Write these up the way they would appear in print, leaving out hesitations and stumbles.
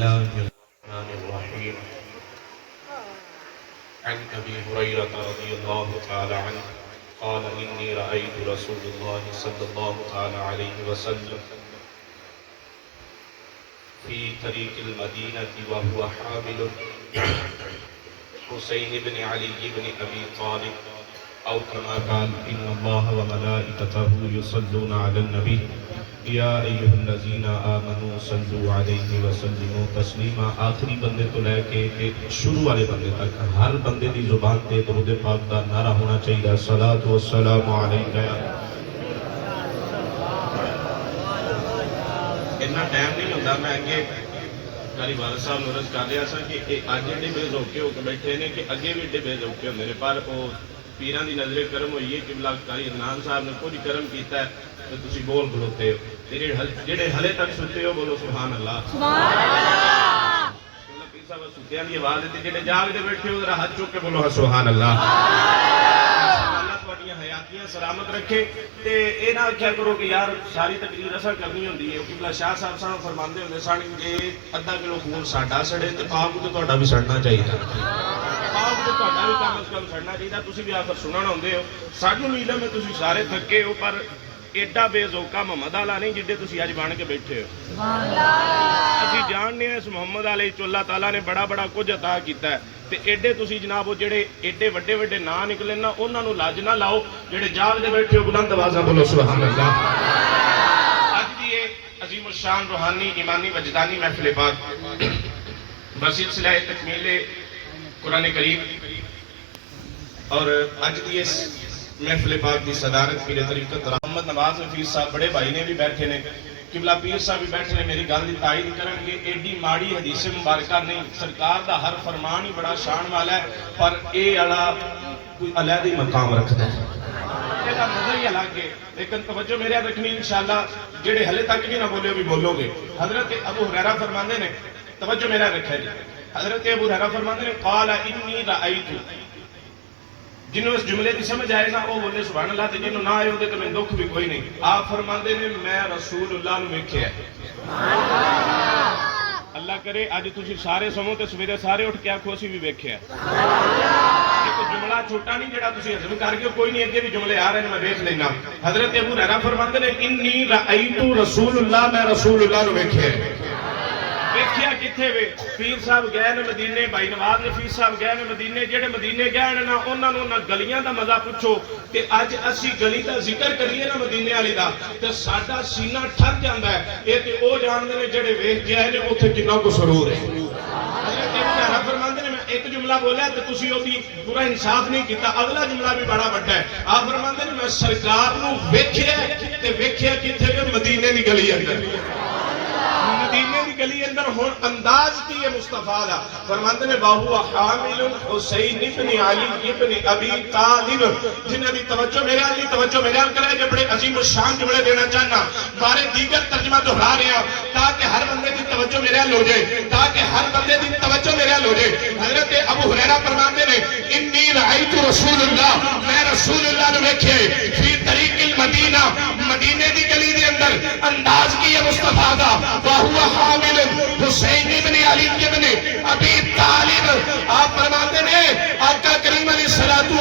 الله الرحمن الرحيم. عن أبي هريرة رضي الله تعالى عنه قال إني رأيت رسول الله صلى الله تعالى عليه وسلم في طريق المدينة وهو حامل حسين بن علي بن أبي طالب أو كما قال إن الله وملائكته يصلون على النبي یا ایھا الذین آمنوا صلوا علیہ وسلموا تسلیما. آخری بندے تو لے کے شروع والے بندے تک ہر بندے دی زبان تے درود پاک دا نعرہ ہونا چاہیے. صلاۃ و السلام علیک. اتنا ٹائم نہیں ہوتا. میں اگے کاری والد صاحب نو عرض کر رہا سا کہ اج ایڈے بے ذوقے ہو کے بیٹھے نے کہ اگے بھی ایڈے بے ذوقے ہوندے نے, پر وہ پیراں دی نظر کرم ہوئی ہے کہ بلا کاری عدنان صاحب نے کچھ کرم کیتا ہے تو تسی بول بلوتے ہو. جڑے ہلے تک ستے ہو بولو سبحان اللہ. سبحان اللہ. پیر صاحب ستیاں دی آواز تے جڑے جاگ دے بیٹھے ہو ذرا ہاتھ چوک کے بولو سبحان اللہ. اللہ تہاڈیاں حیاتیاں سلامت رکھے. تے اے نہ کیا کرو کہ یار ساری تقریر اساں کرنی ہوندی ہے. قبلہ شاہ صاحب سانو فرماندے ہوندے سن کہ ادھا کلو خون ساڈا سڑے تے پاک تے تہاڈا بھی سڑنا چاہیے. پاک تے تہاڈا بھی کم از کم سڑنا چاہیے. تسی بھی آخر سنن ہوندے ہو. سانو علم ہے تسی سارے تھکے ہو, پر ایڈا بے ذوقہ محمد والا نہیں جڈے تسی اج بن کے بیٹھے ہو. اسی جاننے ہیں اس محمد علیہ چ اللہ تعالیٰ نے بڑا بڑا کچھ عطا کیتا ہے. تے ایڈے تسی جناب وہ جڑے ایڈے وڈے وڈے نا نکلے نا انہاں نوں لاج نہ لاؤ. جڑے جاگ دے بیٹھے ہو بلند آوازاں بولو سبحان اللہ. اج دی یہ عظیم الشان روحانی ایمانی وجدانی محفل پاک بسلسلہ تکمیل قرآن کریم اور اج دی اس محفل پاک دی صدارت پیر طریقت محمد نواز حفیظ صاحب بڑے بھائی نے بھی بیٹھے نے, قبلہ پیر صاحب بھی بیٹھے نے. میری گل دی تائید کرن گے ایڈی ماڑی حدیث مبارکہ نہیں. سرکار دا ہر فرمان ہی بڑا شان والا ہے, پر اے والا کوئی علیحدہ مقام رکھدا ہے. اے دا مزہ ہی الگ ہے. لیکن توجہ میرے رکھنی انشاءاللہ. جڑے ہلے تک بھی نہ بولے بھی بولو گے. حضرت ابو ہریرہ فرماندے نے, توجہ میرا رکھے جی. حضرت ابو ہریرہ فرماندے نے قال انی رأیت. جنہوں اس جملے کی سمجھ آئے نا وہ بولے سبحان اللہ. تے جنہوں نہ آئے ہوتے تو میں دکھ بھی کوئی نہیں. آپ فرماندے نے میں رسول اللہ نو ویکھیا ہے. اللہ کرے اج تسی سارے سمو تے سویرے سارے اٹھ کے آکھو اسی بھی ویکھیا ہے. یہ کوئی جملہ چھوٹا نہیں جڑا تسی ہضم کر کے کوئی نہیں. اگے بھی جملے آ رہے ہیں میں ویکھ لینا. حضرت ابو ہریرہ فرماندے نے انی رأیت رسول اللہ, میں رسول اللہ نو ویکھیا ہے. ویکھیا کتھے وے؟ پیر صاحب گئے نے مدینے, بھائی نواز حفیظ صاحب گئے نے مدینے. جڑے مدینے گئے نا انہاں نوں نہ گلیاں دا مزہ پوچھو. تے اج اسی گلی دا ذکر کریے نا مدینے والی دا تے ساڈا سینہ ٹھر جاندا ہے. اے تے او جاندے نے جڑے ویکھ کے آئے نے اوتھے کتنا کو سرور ہے. حضرت ابو ہریرہ فرماندے نے میں ایک جملہ بولیا تے تسی اودی پورا انصاف نہیں کیتا. اگلا جملہ بھی بڑا بڑا ہے. آپ فرماندے نے میں سرکار نوں ویکھیا تے ویکھیا کتھے وے؟ مدینے دی گلی اندر. مدینے دی گلی اندر ہون انداز کی ہے مصطفیٰ دا. فرماندے نے وَهُوَ حَامِلٌ حسین ابن علی ابن ابی طالب. جنہاں دی توجہ میرے علی توجہ میرے علی کرے جو بڑے عظیم الشان جملے دینا چاہنا. بارے دیگر ترجمہ دہرا رہے ہیں تاکہ ہر بندے دی توجہ میرے علی ہو جائے, تاکہ ہر بندے دی توجہ میرے علی ہو جائے. حضرت ابو ہریرہ فرماندے نے انی رأیت رسول اللہ, میں رسول اللہ نے ویکھے فی طریق المدینہ, مدینے دی گلی دے اندر. انداز کی ہے مصطفیٰ دا. وَهُوَ حَامِلٌ حسین ابن علی ابن ابی طالب. آپ فرماتے نے آقا کریم علیہ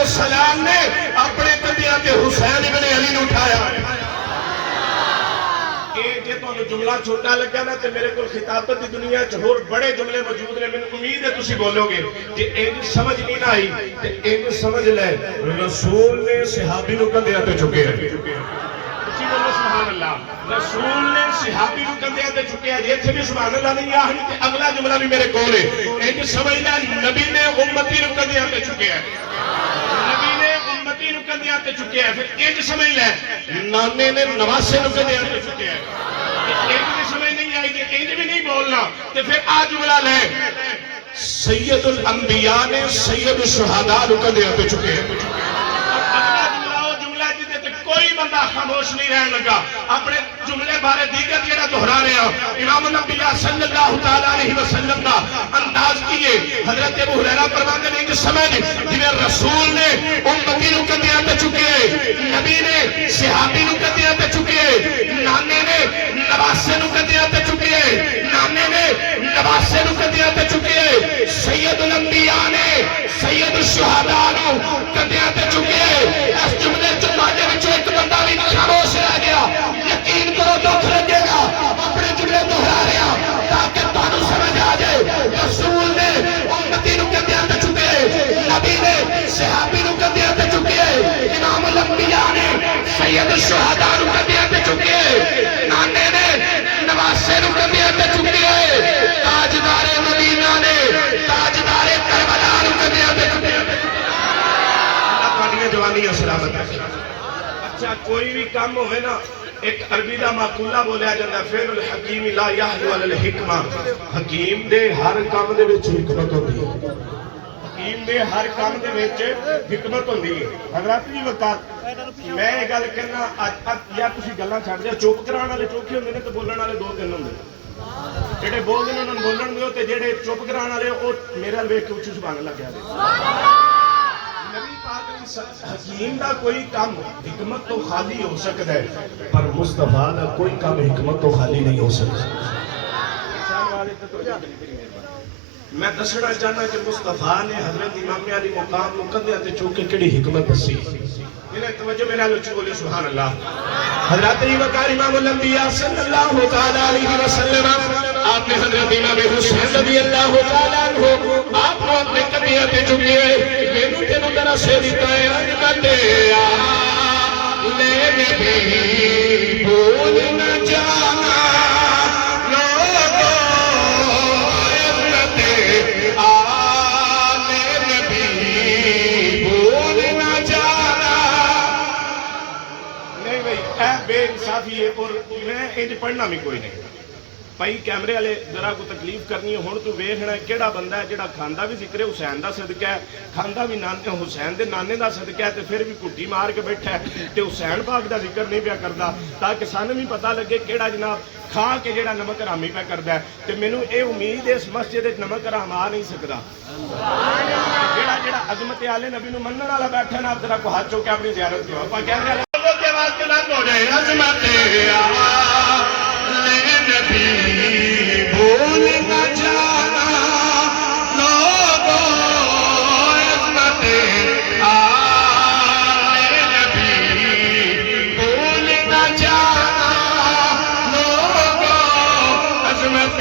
السلام نے اپنے کندھیاں تے حسین ابن علی نے اٹھایا. جے تانوں جملہ چھوٹا لگا نا تے میرے کول خطابت دی دنیا چ ہور بڑے جملے موجود نے. مینوں امید ہے تسی بولو گے. جے انج سمجھ نہیں نہ آئی تے انج سمجھ لے رسول نے صحابی نوں کندھیاں تے چکے ہیں. تسی بولو سبحان اللہ. رسول نے صحابی نوں کندھیاں تے چکیا. جے ایتھے بھی سبحان اللہ نہیں آہنی تے اگلا جملہ بھی میرے کول ہے. انج سمجھ لے نبی نے امتی نوں کندھیاں تے چکیا ہے. نبی نے امتی نوں کندھیاں تے چکیا ہے. پھر انج سمجھ لے نانے نے نواسے نوں کندھیاں تے چکیا ہے. انج بھی سمجھ نہیں آئی کہ انج بھی نہیں بولنا تے پھر آ جملہ لے سید الانبیاء نے سید الشہداء نوں کندھیاں تے چکے ہیں. کوئی بندہ خاموش نہیں رہنے لگا. اپنے جملے بارے دیگر جڑا دہرا رہے ہیں. امام الانبیاء صلی اللہ تعالیٰ علیہ وسلم کا انداز کیے. حضرت ابو ہریرہ فرماتے ہیں کہ سمجھ جنہیں رسول نے امتی نوں کندھیاں تے چکے, نبی نے صحابی نوں کندھیاں تے چکے, نانے نے نواسے نوں کندھیاں تے چکے, نانے نے نواسے نو کندیاں تے چکیے سید الانبیاء نے سید الشہداء نو کندیاں تے چکیے اس جملے چ تواڈے وچوں ایک بندہ بھی خاموش رہ گیا یقین کرو دکھ لگے گا اپنے جملے دہرا رہا تاکہ تانوں سمجھ آ جائے رسول نے امتی نو کندیاں تے چکیے نبی نے صحابی نو کندیاں تے چکیے امام الانبیاء نے سید الشہداء نو کندیاں تے چکیے نانے نے نواسے نو کندیاں تے چکیے تاجدار مدینہ نے تاجدار کربلا نو کندیاں تے چکیے اللہ تواڈیاں جوانیاں سلامت رکھے اچھا کوئی بھی کام ہوئے نا ایک عربی دا معقولہ بولیا جاتا فعل الحکیم لا یحلو علی الحکمہ حکیم دے ہر کام دے وچ حکمت ہوندی ہے حکیم دے ہر کام دے وچ حکمت ہوندی ہے حضرات جی وقت میں یہ گل کرنا یا تسی گلاں چھڈ دے چپ کراون والے چوکھے ہوندے نے تے بولن والے دو تین ہوندے جڑے بولدے نے انہاں نوں بولن دیو تے جڑے چپ کراون والے او میرے ول ویکھ کے اچھی زبان لگ گیا سبحان اللہ نبی پاک حکیم دا کوئی کام حکمت تو خالی ہو سکتا ہے پر مصطفیٰ دا کوئی کام حکمت تو خالی نہیں ہو سکتا میں دسنا چاہنا کہ مصطفیٰ نے حضرت امام علی مقام مقدر تے چوکے کڑی حکمت دسی انہیں توجہ میرا لچو بولے سبحان اللہ حضرت وقار امام الانبیاء صلی اللہ تعالیٰ علیہ وسلم آپ نے حضرت امام حسین رضی اللہ تعالیٰ عنہ آپ کو اپنے کندھیاں تے چکیے مینوں تینوں طرح سے دیتا ہے حکمت لے بھی بھول نہ جانا بے انصافی ہے اور میں انج پڑھنا بھی کوئی نہیں بھائی کیمرے والے ذرا کو تکلیف کرنی ہے ہن تو ویکھنا کیڑا بندہ ہے جڑا کھاندا بھی ذکر حسین دا صدقہ ہے کھاندا بھی نانے حسین دے نانے دا صدقہ ہے تے پھر بھی کٹی مار کے بیٹھا ہے تے حسین پاک دا ذکر نہیں پیا کردا تاکہ سانوں بھی پتہ لگے کیڑا جناب کھا کے جڑا نمک حرامی پیا کردا ہے تے مینوں اے امید ہے اس مسجد وچ نمک حرام آ نہیں سکدا جڑا جڑا عظمت آلے نبی نوں منن والا بیٹھا نا ذرا کو ہاتھ چوک کے اپنی زیارت کرو اپا کہندے ہیں کے واسطے نہ ہو جائے عظمت آلے نبی بھول نہ جانا لوگوں عظمت آلے نبی بھول نہ جانا لوگوں عظمت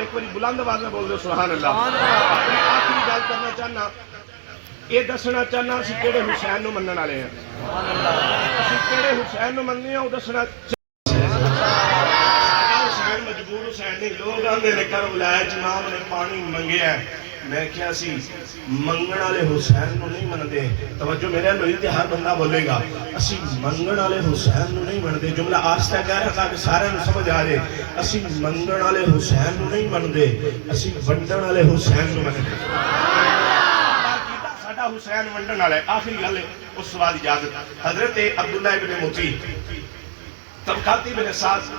ایک باری بلند آواز میں بول دو سبحان اللہ اپنی آخری گل کرنا چاہنا یہ دسنا چاہنا اسی کیڑے حسین نو منن والے ہیں اسی کیڑے حسین نو مننے ہیں وہ دسنا حسین مجبور حسین نہیں لوگ آندے نے کربلا امام نے پانی منگیا ہے میں کیا سی منگن والے حسین نو نہیں مندے توجہ میرے لوئی تے ہر بندہ بولے گا اسی منگن والے حسین نو نہیں مندے جملہ آہستہ کہہ رہا تاکہ سارے نو سمجھ آ جائے اسی منگن والے حسین نو نہیں مندے اسی ونڈن والے حسین نو مندے ساڈا حسین ونڈن والا ہے آخری گل ہے اس بعد اجازت حضرت عبداللہ ابن مطیع طبقات ابن سعد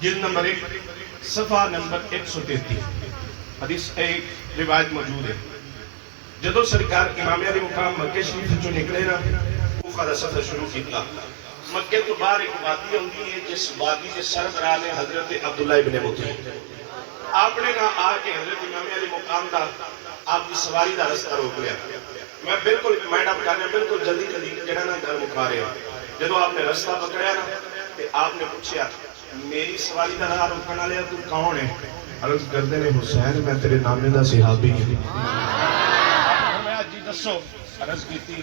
جلد نمبر 1 صفحہ نمبر 133 حدیث ایک روایت موجود ہے جدو سرکار امام علی مقام مکہ شریف جو نکلے نا کوفہ دا سفر شروع کیتا مکہ تو باہر ایک وادی ہوندی ہے جس وادی کے سربراہ نے حضرت عبداللہ ابن مطیع آپ نے نہ آ کے حضرت امام علی مقام دا آپ کی سواری دا رستہ روک لیا میں بالکل مائنڈ اپ کر رہا بالکل جلدی جلدی جڑا نا گھر مکا رہے ہیں جدو آپ نے رستہ پکڑیا نا تے آپ نے پوچھا میری سواری دا راہ روکن والے تو کون ہے عرض کردے نے حسین میں تیرے نانے دا صحابی ہوں میں جی دسو عرض کیتی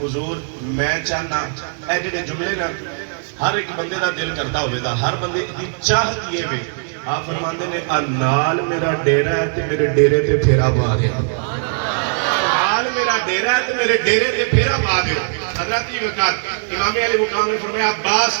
حضور میں چاہنا اے جڑے جملے نا ہر ایک بندے دا دل کرتا ہوئے دا ہر بندے دی چاہت یہ وے آپ فرماندے نے نال میرا ڈیرہ ہے تے میرے ڈیرے تے پھیرا پا دے نال میرا ڈیرہ ہے تے میرے ڈیرے تے پھیرا پا دے حضرت وقار امام علی مقام نے فرمایا عباس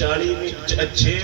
6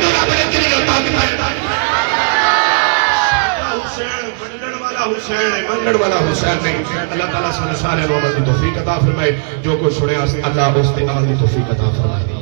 تینوں رب نے تیری عطا کیتا ہے حسین بننے والا حسین ہے، منگڑ والا حسین نہیں. اللہ تعالیٰ سارے لوگوں کی توفیق عطا فرمائے. جو کچھ سنیا اللہ اس کے عمل کی توفیق عطا فرمائے.